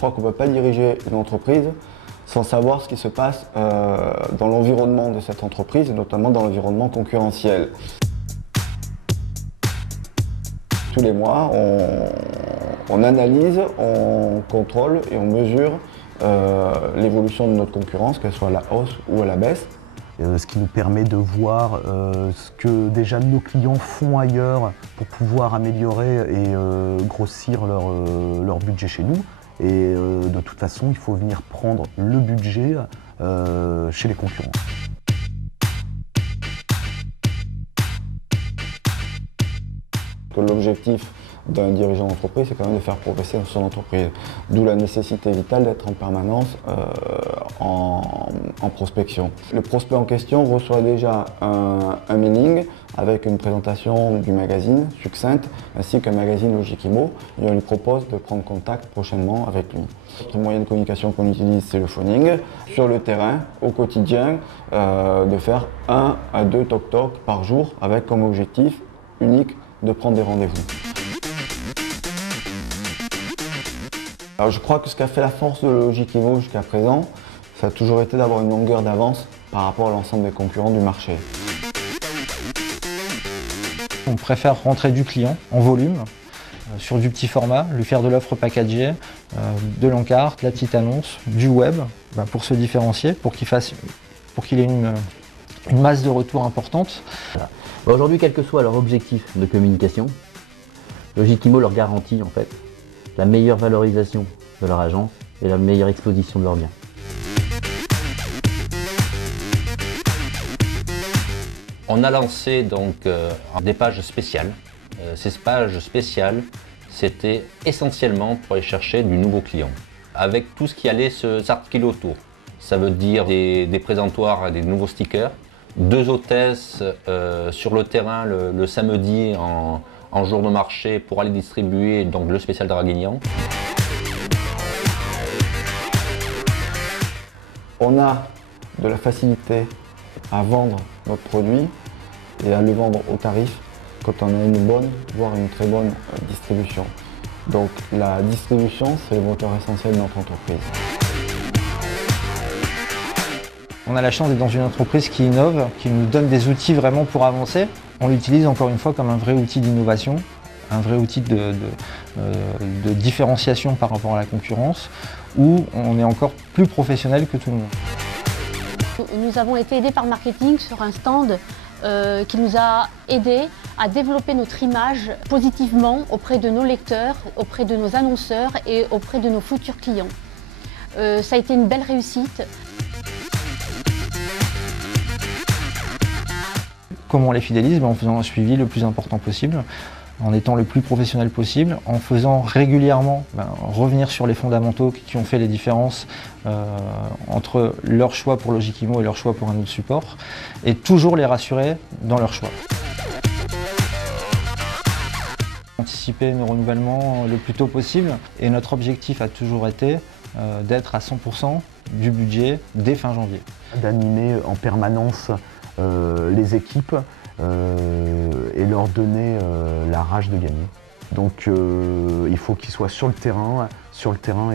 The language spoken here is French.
crois qu'on ne peut pas diriger une entreprise sans savoir ce qui se passe dans l'environnement de cette entreprise, et notamment dans l'environnement concurrentiel. Tous les mois, on analyse, on contrôle et on mesure l'évolution de notre concurrence, qu'elle soit à la hausse ou à la baisse. Ce qui nous permet de voir ce que déjà nos clients font ailleurs pour pouvoir améliorer et grossir leur budget chez nous. Et de toute façon, il faut venir prendre le budget chez les concurrents. L'objectif d'un dirigeant d'entreprise, c'est quand même de faire progresser son entreprise. D'où la nécessité vitale d'être en permanence en prospection. Le prospect en question reçoit déjà un mailing avec une présentation du magazine succincte ainsi qu'un magazine Logikimo, et on lui propose de prendre contact prochainement avec lui. Le moyen de communication qu'on utilise, c'est le phoning. Sur le terrain, au quotidien, de faire 1 à 2 talk-talk par jour avec comme objectif unique de prendre des rendez-vous. Alors je crois que ce qu'a fait la force de Logikimo jusqu'à présent, ça a toujours été d'avoir une longueur d'avance par rapport à l'ensemble des concurrents du marché. On préfère rentrer du client en volume, sur du petit format, lui faire de l'offre packagée, de l'encarte, la petite annonce, du web, pour se différencier, pour qu'il ait une masse de retour importante. Voilà. Aujourd'hui, quel que soit leur objectif de communication, Logikimo leur garantit en fait la meilleure valorisation de leur agence et la meilleure exposition de leurs biens. On a lancé donc des pages spéciales. Ces pages spéciales, c'était essentiellement pour aller chercher du nouveau client, avec tout ce qui allait s'articuler autour. Ça veut dire des présentoirs et des nouveaux stickers, 2 hôtesses sur le terrain le samedi en jour de marché pour aller distribuer donc le spécial Draguignan. On a de la facilité à vendre notre produit et à le vendre au tarif quand on a une bonne, voire une très bonne distribution. Donc la distribution, c'est le moteur essentiel de notre entreprise. On a la chance d'être dans une entreprise qui innove, qui nous donne des outils vraiment pour avancer. On l'utilise encore une fois comme un vrai outil d'innovation, un vrai outil de différenciation par rapport à la concurrence, où on est encore plus professionnel que tout le monde. Nous avons été aidés par marketing sur un stand qui nous a aidés à développer notre image positivement auprès de nos lecteurs, auprès de nos annonceurs et auprès de nos futurs clients. Ça a été une belle réussite. Comment on les fidélise? En faisant un suivi le plus important possible, en étant le plus professionnel possible, en faisant régulièrement revenir sur les fondamentaux qui ont fait les différences entre leur choix pour Logikimo et leur choix pour un autre support, et toujours les rassurer dans leur choix. Anticiper nos renouvellements le plus tôt possible, et notre objectif a toujours été d'être à 100% du budget dès fin janvier. D'animer en permanence les équipes et leur donner la rage de gagner. Donc il faut qu'ils soient sur le terrain et sur le terrain.